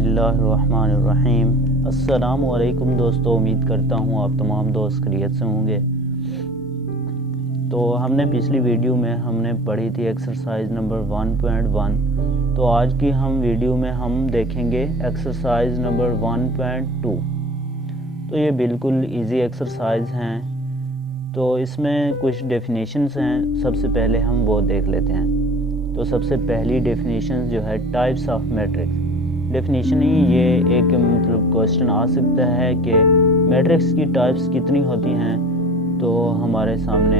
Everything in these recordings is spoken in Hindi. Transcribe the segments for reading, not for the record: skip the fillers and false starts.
बिस्मिल्लाहिर्रहमानिर्रहीम। अस्सलामुअलैकुम दोस्तों, उम्मीद करता हूँ आप तमाम दोस्त खैरियत से होंगे। तो हमने पिछली वीडियो में हमने पढ़ी थी एक्सरसाइज नंबर 1.1। तो आज की वीडियो में हम देखेंगे एक्सरसाइज नंबर 1.2। तो ये बिल्कुल इजी एक्सरसाइज हैं। तो इसमें कुछ डेफिनेशंस हैं, सबसे पहले हम वो देख लेते हैं। तो सबसे पहली डेफिनेशन जो है टाइप्स ऑफ मैट्रिक्स। डेफिनेशन ही ये एक क्वेश्चन आ सकता है कि मैट्रिक्स की टाइप्स कितनी होती हैं। तो हमारे सामने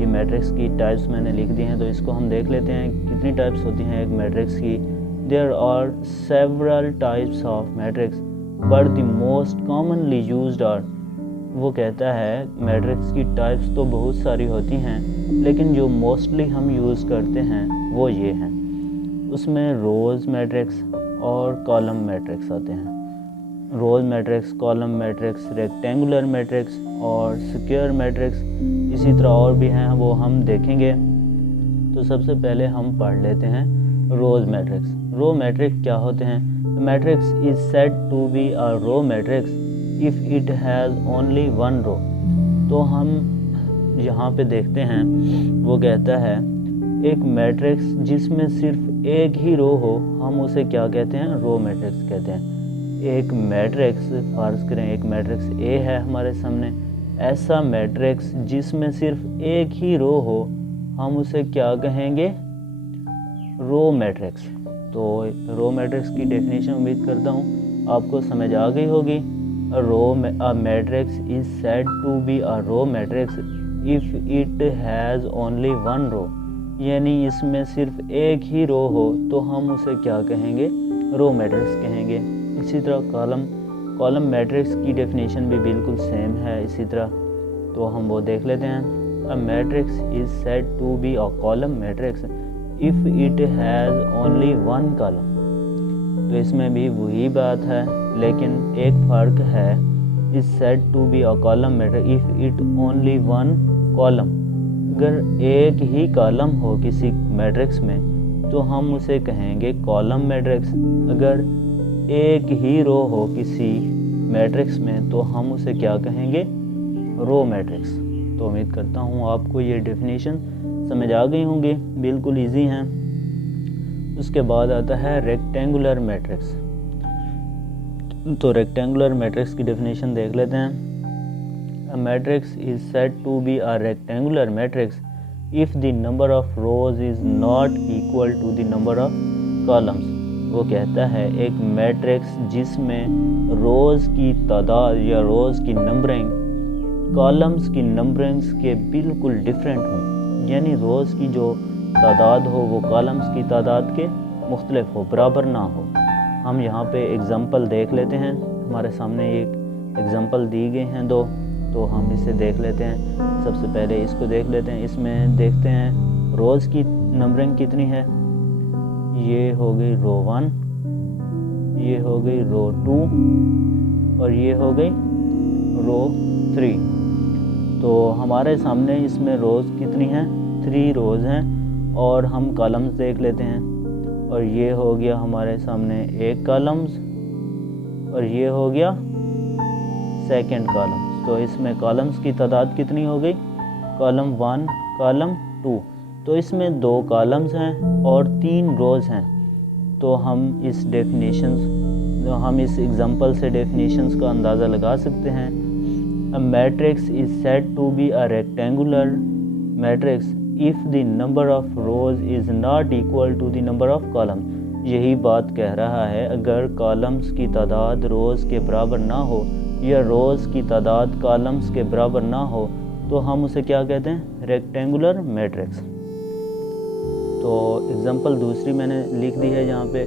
ये मैट्रिक्स की टाइप्स मैंने लिख दी हैं, तो इसको हम देख लेते हैं कितनी टाइप्स होती हैं एक मैट्रिक्स की। There are several types of matrix but the most commonly used are. वो कहता है मैट्रिक्स की टाइप्स तो बहुत सारी होती हैं, लेकिन जो मोस्टली हम यूज़ करते हैं वो ये हैं। उसमें रोज़ मैट्रिक्स और कॉलम मैट्रिक्स आते हैं। Rows matrix, column matrix, rectangular matrix और स्क्वायर मैट्रिक्स, इसी तरह और भी हैं, वो हम देखेंगे। तो सबसे पहले हम पढ़ लेते हैं रोज़ मैट्रिक्स। रो मैट्रिक्स क्या होते हैं? Matrix is said to be a row matrix if it has only one row. तो हम यहाँ पे देखते हैं, वो कहता है एक मैट्रिक्स जिसमें सिर्फ एक ही रो हो, हम उसे क्या कहते हैं? रो मैट्रिक्स कहते हैं। एक मैट्रिक्स, फर्ज करें एक मैट्रिक्स ए है हमारे सामने, ऐसा मैट्रिक्स जिसमें सिर्फ एक ही रो हो, हम उसे क्या कहेंगे? Row matrix. तो रो मैट्रिक्स की डेफिनेशन उम्मीद करता हूँ आपको समझ आ गई होगी। A matrix is said to be a row matrix if it has only one row, यानी इसमें सिर्फ एक ही रो हो तो हम उसे क्या कहेंगे? रो मैट्रिक्स कहेंगे। इसी तरह कॉलम मैट्रिक्स की डेफिनेशन भी बिल्कुल सेम है इसी तरह। तो हम वो देख लेते हैं। A matrix is said to be a column matrix if it has only one column. तो इसमें भी वही बात है, लेकिन एक फ़र्क है। Is said to be a column matrix if it only one column. अगर एक ही कॉलम हो किसी मैट्रिक्स में तो हम उसे कहेंगे कॉलम मैट्रिक्स। अगर एक ही रो हो किसी मैट्रिक्स में तो हम उसे क्या कहेंगे? Row matrix. तो उम्मीद करता हूँ आपको ये डेफिनेशन समझ आ गई होंगी, बिल्कुल इजी हैं। उसके बाद आता है रेक्टेंगुलर मैट्रिक्स। तो रेक्टेंगुलर मैट्रिक्स की डेफिनेशन देख लेते हैं। A matrix is said to be a rectangular matrix if the number of rows is not equal to the number of columns। वो कहता है एक मैट्रिक्स जिसमें रोज़ की तादाद या रोज़ की नंबरिंग कॉलम्स की नंबरिंग्स के बिल्कुल डिफरेंट हों, यानी रोज़ की जो तादाद हो वो कॉलम्स की तादाद के मुख्तलिफ हो, बराबर ना हो। हम यहाँ पे एग्ज़ाम्पल देख लेते हैं। हमारे सामने एक एग्ज़ाम्पल दी गई हैं दो, तो हम इसे देख लेते हैं। सबसे पहले इसको देख लेते हैं। इसमें देखते हैं रोज़ की नंबरिंग कितनी है। ये हो गई रो 1, ये हो गई रो 2 और ये हो गई रो 3। तो हमारे सामने इसमें रोज़ कितनी हैं? 3 रोज़ हैं। और हम कॉलम्स देख लेते हैं। और ये हो गया हमारे सामने एक कॉलम्स और ये हो गया सेकंड कॉलम्स। तो इसमें कॉलम्स की तादाद कितनी हो गई? Column 1, column 2। तो इसमें 2 कॉलम्स हैं और 3 रोज़ हैं। तो हम इस एग्जांपल से डेफिनेशंस का अंदाज़ा लगा सकते हैं। A matrix is said to be a rectangular matrix if the number of rows is not equal to the number of columns. यही बात कह रहा है, अगर कॉलम्स की तादाद रोज़ के बराबर ना हो या रोज़ की तादाद कॉलम्स के बराबर ना हो तो हम उसे क्या कहते हैं? Rectangular matrix. तो एग्जांपल दूसरी मैंने लिख दी है यहाँ पे।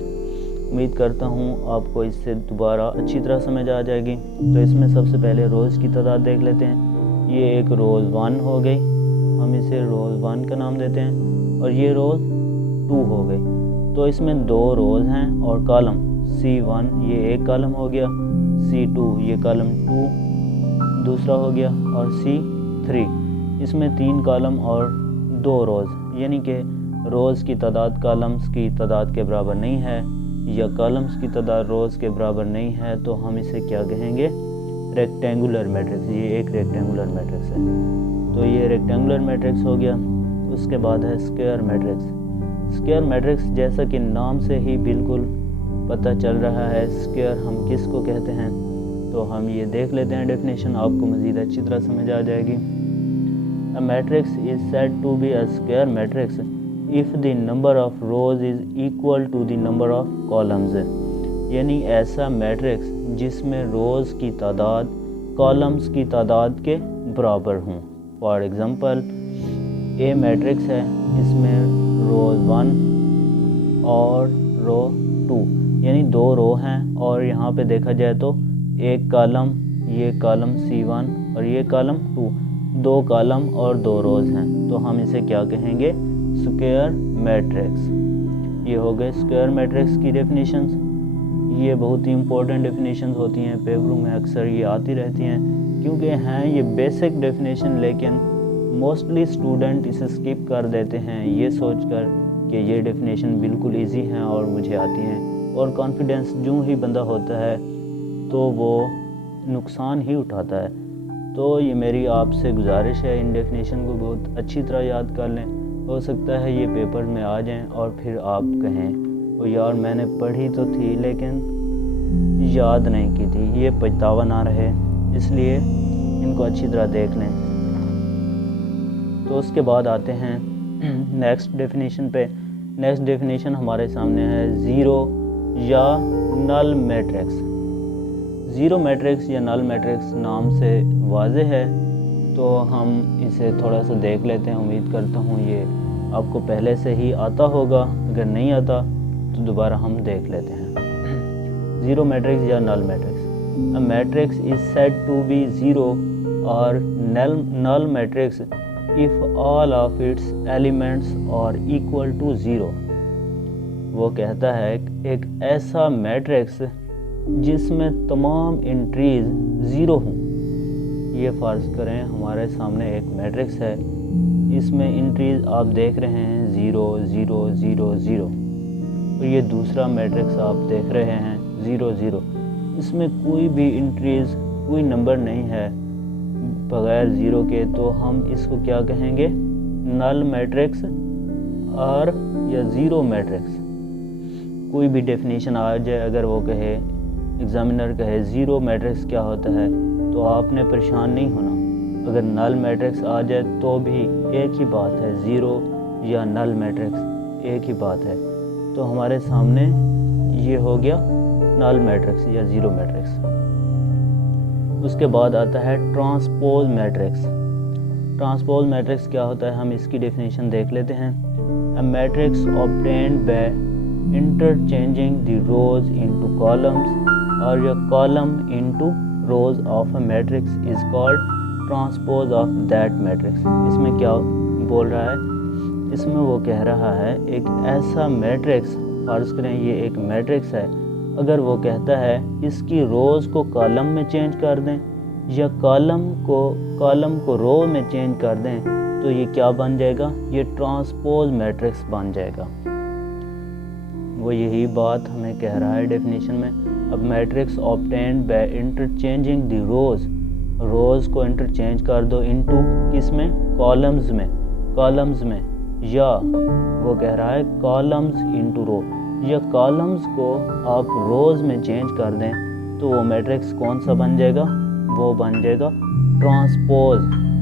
उम्मीद करता हूँ आपको इससे दोबारा अच्छी तरह समझ आ जाएगी। तो इसमें सबसे पहले रोज़ की तादाद देख लेते हैं। ये एक रोज़ 1 हो गई, हम इसे रोज़ 1 का नाम देते हैं। और ये रोज़ 2 हो गई। तो इसमें 2 रोज़ हैं और कॉलम C1 ये एक कॉलम हो गया, C2 ये कॉलम 2 दूसरा हो गया और C3 इसमें 3 कॉलम और 2 रोज़, यानी कि रोज़ की तादाद कॉलम्स की तादाद के बराबर नहीं है। या कॉलम्स की तादाद रोज़ के बराबर नहीं है तो हम इसे क्या कहेंगे, रेक्टेंगुलर मैट्रिक्स। ये एक रेक्टेंगुलर मैट्रिक्स है। तो ये रेक्टेंगुलर मैट्रिक्स हो गया। उसके बाद है स्क्वायर मैट्रिक्स। स्क्वायर मैट्रिक्स जैसा कि नाम से ही बिल्कुल पता चल रहा है, स्क्वायर हम किसको कहते हैं, तो हम ये देख लेते हैं डेफिनेशन, आपको मज़ीद अच्छी तरह समझ आ जाएगी। A matrix is said to be a square matrix if the number of rows is equal to the number of columns। यानी ऐसा मैट्रिक्स जिसमें रोज़ की तादाद कॉलम्स की तादाद के बराबर हों। फॉर एग्ज़ाम्पल ए मैट्रिक्स है, इसमें रो 1 और रो 2 यानी 2 रो हैं, और यहाँ पे देखा जाए तो एक कॉलम, ये कॉलम C1 और ये कॉलम 2, 2 कॉलम और 2 रोज़ हैं, तो हम इसे क्या कहेंगे, स्क्वायर मैट्रिक्स। ये हो गए स्क्वायर मैट्रिक्स की डेफिनेशंस। ये बहुत ही इंपॉर्टेंट डेफिनेशंस होती हैं, पेपरों में अक्सर ये आती रहती हैं, क्योंकि हैं ये बेसिक डेफिनेशन, लेकिन मोस्टली स्टूडेंट इसे स्किप कर देते हैं ये सोचकर कि ये डेफिनेशन बिल्कुल इजी हैं और मुझे आती हैं, और कॉन्फिडेंस जो ही बंदा होता है तो वो नुकसान ही उठाता है। तो ये मेरी आपसे गुजारिश है, इन डेफिनेशन को बहुत अच्छी तरह याद कर लें। हो सकता है ये पेपर में आ जाएं और फिर आप कहें वो यार मैंने पढ़ी तो थी लेकिन याद नहीं की थी, ये पछतावा ना रहे, इसलिए इनको अच्छी तरह देख लें। तो उसके बाद आते हैं नेक्स्ट डेफिनेशन पे। नेक्स्ट डेफिनेशन हमारे सामने है ज़ीरो या नल मैट्रिक्स। ज़ीरो मैट्रिक्स या नल मैट्रिक्स नाम से वाज़े है, तो हम इसे थोड़ा सा देख लेते हैं। उम्मीद करता हूँ ये आपको पहले से ही आता होगा, अगर नहीं आता तो दोबारा हम देख लेते हैं। ज़ीरो मैट्रिक्स या null matrix. A matrix is said to be zero और null matrix if all of its elements are equal to zero. वो कहता है एक ऐसा मैट्रिक्स जिसमें तमाम एंट्रीज ज़ीरो हों। ये फ़र्ज़ करें हमारे सामने एक मैट्रिक्स है, इसमें एंट्रीज आप देख रहे हैं 0 0 0 0, और ये दूसरा मैट्रिक्स आप देख रहे हैं 0 0। इसमें कोई भी एंट्रीज, कोई नंबर नहीं है बग़ैर ज़ीरो के, तो हम इसको क्या कहेंगे, नल मैट्रिक्स और या ज़ीरो मैट्रिक्स। कोई भी डेफिनेशन आ जाए, अगर वो कहे, एग्ज़ामिनर कहे ज़ीरो मैट्रिक्स क्या होता है, तो आपने परेशान नहीं होना। अगर नल मैट्रिक्स आ जाए तो भी एक ही बात है, ज़ीरो या नल मैट्रिक्स एक ही बात है। तो हमारे सामने ये हो गया नल मैट्रिक्स या ज़ीरो मैट्रिक्स। उसके बाद आता है ट्रांसपोज मैट्रिक्स। ट्रांसपोज मैट्रिक्स क्या होता है, हम इसकी डेफिनेशन देख लेते हैं। A matrix obtained by interchanging the rose into columns और या column into rose of a matrix is called transpose of that matrix. इसमें क्या बोल रहा है, इसमें वो कह रहा है एक ऐसा मैट्रिक्स, फर्ज करें ये एक मैट्रिक्स है, अगर वो कहता है इसकी रोज़ को कॉलम में चेंज कर दें या कॉलम को रो में चेंज कर दें, तो ये क्या बन जाएगा, ये ट्रांसपोज मैट्रिक्स बन जाएगा। वो यही बात हमें कह रहा है डेफिनेशन में। अब matrix obtained by interchanging the rows को इंटरचेंज कर दो इनटू किसमें, कॉलम्स में, या वो कह रहा है कॉलम्स इनटू रो, या कॉलम्स को आप रोज़ में चेंज कर दें, तो वो मैट्रिक्स कौन सा बन जाएगा, वो बन जाएगा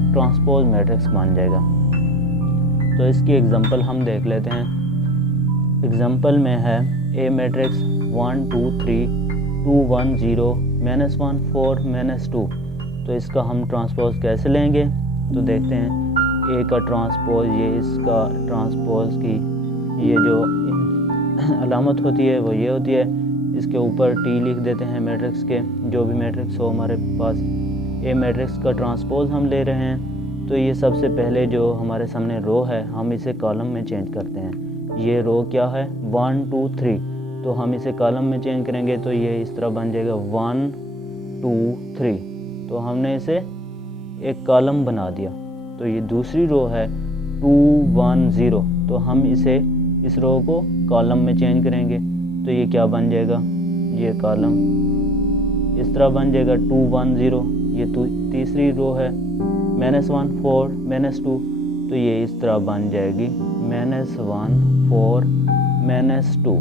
ट्रांसपोज मैट्रिक्स बन जाएगा। तो इसकी एग्जांपल हम देख लेते हैं। एग्जांपल में है ए मैट्रिक्स 1 2 3 2 1 0 -1 4 -2। तो इसका हम ट्रांसपोज कैसे लेंगे, तो देखते हैं। ए का ट्रांसपोज, ये इसका ट्रांसपोज की ये जो अलामत होती है वो ये होती है, इसके ऊपर टी लिख देते हैं मैट्रिक्स के, जो भी मैट्रिक्स हो हमारे पास। ए मैट्रिक्स का ट्रांसपोज हम ले रहे हैं, तो ये सबसे पहले जो हमारे सामने रो है, हम इसे कॉलम में चेंज करते हैं। ये रो क्या है, 1 2 3, तो हम इसे कॉलम में चेंज करेंगे तो ये इस तरह बन जाएगा 1 2 3। तो हमने इसे एक कॉलम बना दिया। तो ये दूसरी रो है 2 1 0, तो हम इस रो को कॉलम में चेंज करेंगे, तो ये क्या बन जाएगा, ये कॉलम इस तरह बन जाएगा 2 1 0, ये तीसरी रो है -1 4 -2, तो ये इस तरह बन जाएगी -1 4 -2।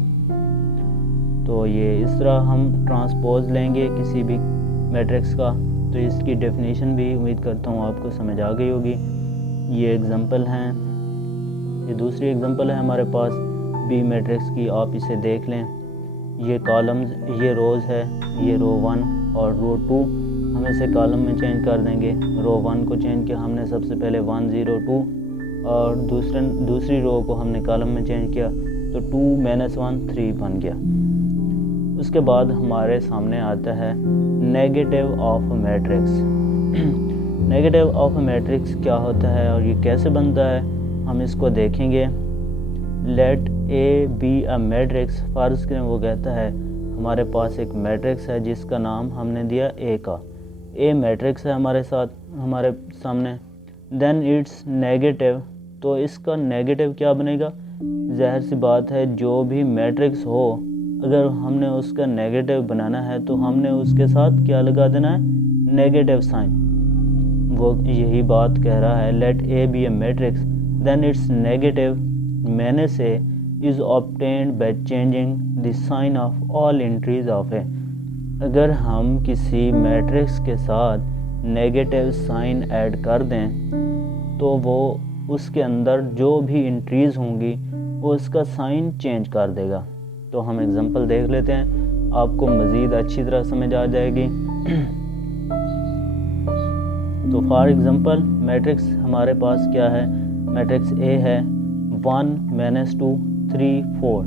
तो ये इस तरह हम ट्रांसपोज लेंगे किसी भी मैट्रिक्स का। तो इसकी डेफिनेशन भी उम्मीद करता हूँ आपको समझ आ गई होगी। ये एग्जांपल हैं, ये दूसरी एग्जांपल है हमारे पास बी मैट्रिक्स की, आप इसे देख लें। ये कॉलम्स, ये रोज़ है, ये रो 1 और रो 2 हम इसे कॉलम में चेंज कर देंगे। रो 1 को चेंज किया हमने सबसे पहले 1 0 2, और दूसरी रो को हमने कॉलम में चेंज किया तो 2 -1 3 बन गया। उसके बाद हमारे सामने आता है negative of matrix. Negative of matrix क्या होता है और ये कैसे बनता है, हम इसको देखेंगे। Let A be a matrix, फ़र्ज़ करें वो कहता है हमारे पास एक मैट्रिक्स है जिसका नाम हमने दिया ए का। ए मैट्रिक्स है हमारे सामने। देन इट्स नेगेटिव, तो इसका नेगेटिव क्या बनेगा, ज़ाहिर सी बात है जो भी मैट्रिक्स हो अगर हमने उसका नेगेटिव बनाना है तो हमने उसके साथ क्या लगा देना है, नेगेटिव साइन। वो यही बात कह रहा है, let A be a matrix then its negative मैंने से is obtained by changing the sign of all entries of A. अगर हम किसी मैट्रिक्स के साथ नेगेटिव साइन ऐड कर दें तो वो उसके अंदर जो भी एंट्रीज होंगी वो उसका साइन चेंज कर देगा। तो हम एग्जांपल देख लेते हैं, आपको मज़ीद अच्छी तरह समझ आ जाएगी। तो फॉर एग्जांपल मैट्रिक्स हमारे पास क्या है, मैट्रिक्स ए है 1 -2 3 4।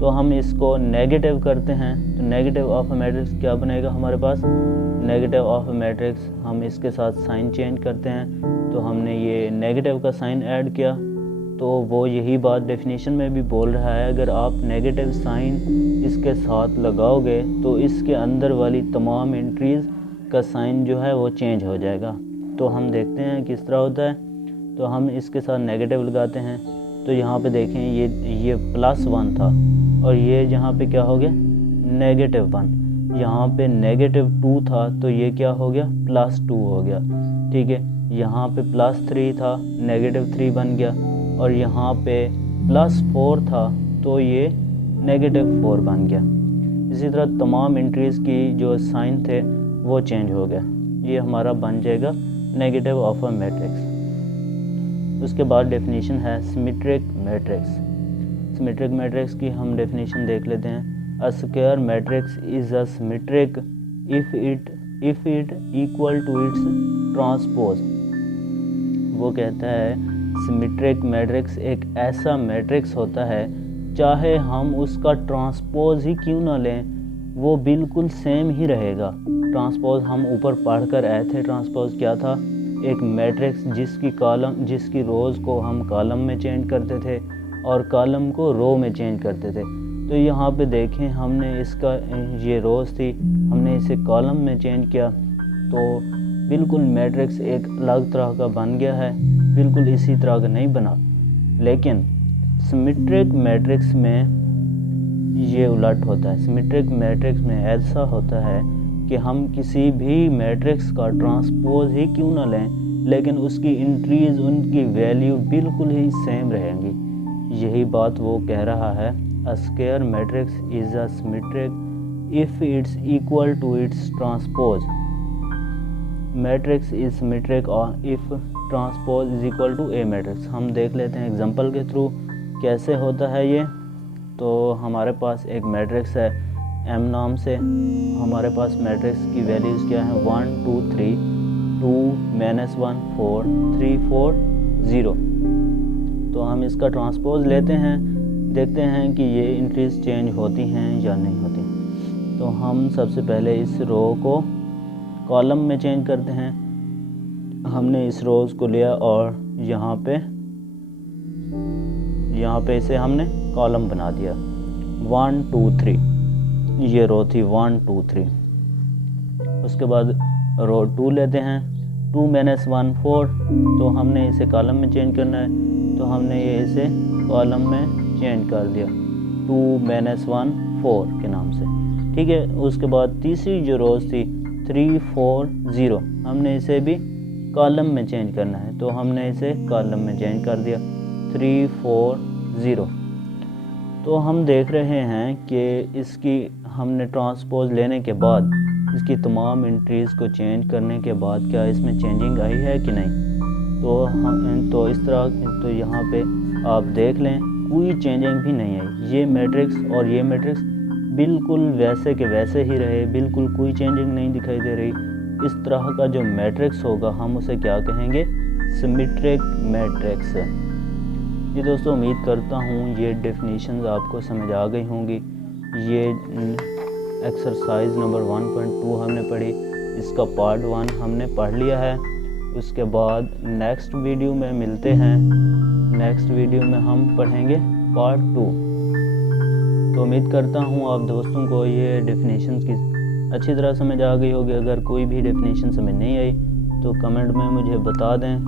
तो हम इसको नेगेटिव करते हैं तो नेगेटिव ऑफ मैट्रिक्स क्या बनेगा हमारे पास, नेगेटिव ऑफ मैट्रिक्स हम इसके साथ साइन चेंज करते हैं। तो हमने ये नेगेटिव का साइन ऐड किया तो वो यही बात डेफिनेशन में भी बोल रहा है, अगर आप नेगेटिव साइन इसके साथ लगाओगे तो इसके अंदर वाली तमाम एंट्रीज़ का साइन जो है वो चेंज हो जाएगा। तो हम देखते हैं किस तरह होता है। तो हम इसके साथ नेगेटिव लगाते हैं तो यहाँ पे देखें ये +1 था और ये यहाँ पे क्या हो गया, -1। यहाँ पे -2 था तो ये क्या हो गया, +2 हो गया। ठीक है, यहाँ पे +3 था, -3 बन गया, और यहाँ पे +4 था तो ये -4 बन गया। इसी तरह तमाम एंट्रीज़ की जो साइन थे वो चेंज हो गया। ये हमारा बन जाएगा नेगेटिव ऑफ अ मैट्रिक्स। उसके बाद डेफिनेशन है सिमेट्रिक मैट्रिक्स। सिमेट्रिक मैट्रिक्स की हम डेफिनेशन देख लेते हैं। A square matrix is a symmetric if it equal to its transpose. वो कहता है सिमेट्रिक मैट्रिक्स एक ऐसा मैट्रिक्स होता है चाहे हम उसका ट्रांसपोज ही क्यों ना लें वो बिल्कुल सेम ही रहेगा। ट्रांसपोज हम ऊपर पढ़कर आए थे। ट्रांसपोज क्या था, एक मैट्रिक्स जिसकी रोज़ को हम कॉलम में चेंज करते थे और कॉलम को रो में चेंज करते थे। तो यहाँ पे देखें हमने इसका ये रोज़ थी, हमने इसे कॉलम में चेंज किया तो बिल्कुल मैट्रिक्स एक अलग तरह का बन गया है, बिल्कुल इसी तरह का नहीं बना। लेकिन सिमेट्रिक मैट्रिक्स में ये उलट होता है। सिमेट्रिक मैट्रिक्स में ऐसा होता है कि हम किसी भी मैट्रिक्स का ट्रांसपोज ही क्यों ना लें लेकिन उसकी एंट्रीज, उनकी वैल्यू बिल्कुल ही सेम रहेंगी। यही बात वो कह रहा है, a square matrix is a symmetric if it's equal to its transpose. Matrix is symmetric और if transpose is equal to A matrix. हम देख लेते हैं एग्जांपल के थ्रू कैसे होता है ये। तो हमारे पास एक मैट्रिक्स है एम नाम से। हमारे पास मैट्रिक्स की वैल्यूज़ क्या हैं, 1 2 3 2 -1 4 3 4 0। तो हम इसका ट्रांसपोज लेते हैं, देखते हैं कि ये एंट्रीज चेंज होती हैं या नहीं होती। तो हम सबसे पहले इस रो को कॉलम में चेंज करते हैं। हमने इस रोज़ को लिया और यहाँ पे इसे हमने कॉलम बना दिया 1 2 3। ये रो थी 1 2 3। उसके बाद रो 2 लेते हैं, 2 -1 4। तो हमने इसे कॉलम में चेंज करना है तो हमने ये इसे कॉलम में चेंज कर दिया 2 -1 4 के नाम से, ठीक है। उसके बाद तीसरी जो रोज़ थी 340, हमने इसे भी कॉलम में चेंज करना है, तो हमने इसे कॉलम में चेंज कर दिया 340। तो हम देख रहे हैं कि इसकी हमने ट्रांसपोज लेने के बाद इसकी तमाम एंट्रीज़ को चेंज करने के बाद क्या इसमें चेंजिंग आई है कि नहीं। तो इस तरह तो यहाँ पे आप देख लें कोई चेंजिंग भी नहीं आई। ये मैट्रिक्स और ये मैट्रिक्स बिल्कुल वैसे के वैसे ही रहे, बिल्कुल कोई चेंजिंग नहीं दिखाई दे रही। इस तरह का जो मैट्रिक्स होगा हम उसे क्या कहेंगे, सिमेट्रिक मैट्रिक्स। जी दोस्तों, उम्मीद करता हूँ ये डेफिनेशंस आपको समझ आ गई होंगी। ये एक्सरसाइज नंबर 1.2 हमने पढ़ी, इसका पार्ट 1 हमने पढ़ लिया है। उसके बाद नेक्स्ट वीडियो में मिलते हैं, नेक्स्ट वीडियो में हम पढ़ेंगे पार्ट 2। तो उम्मीद करता हूँ आप दोस्तों को ये डेफिनेशंस की अच्छी तरह समझ आ गई होगी। अगर कोई भी डेफिनेशन समझ नहीं आई तो कमेंट में मुझे बता दें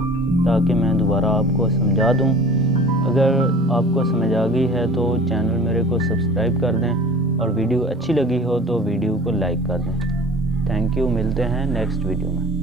ताकि मैं दोबारा आपको समझा दूँ। अगर आपको समझ आ गई है तो चैनल मेरे को सब्सक्राइब कर दें और वीडियो अच्छी लगी हो तो वीडियो को लाइक कर दें। थैंक यू, मिलते हैं नेक्स्ट वीडियो में।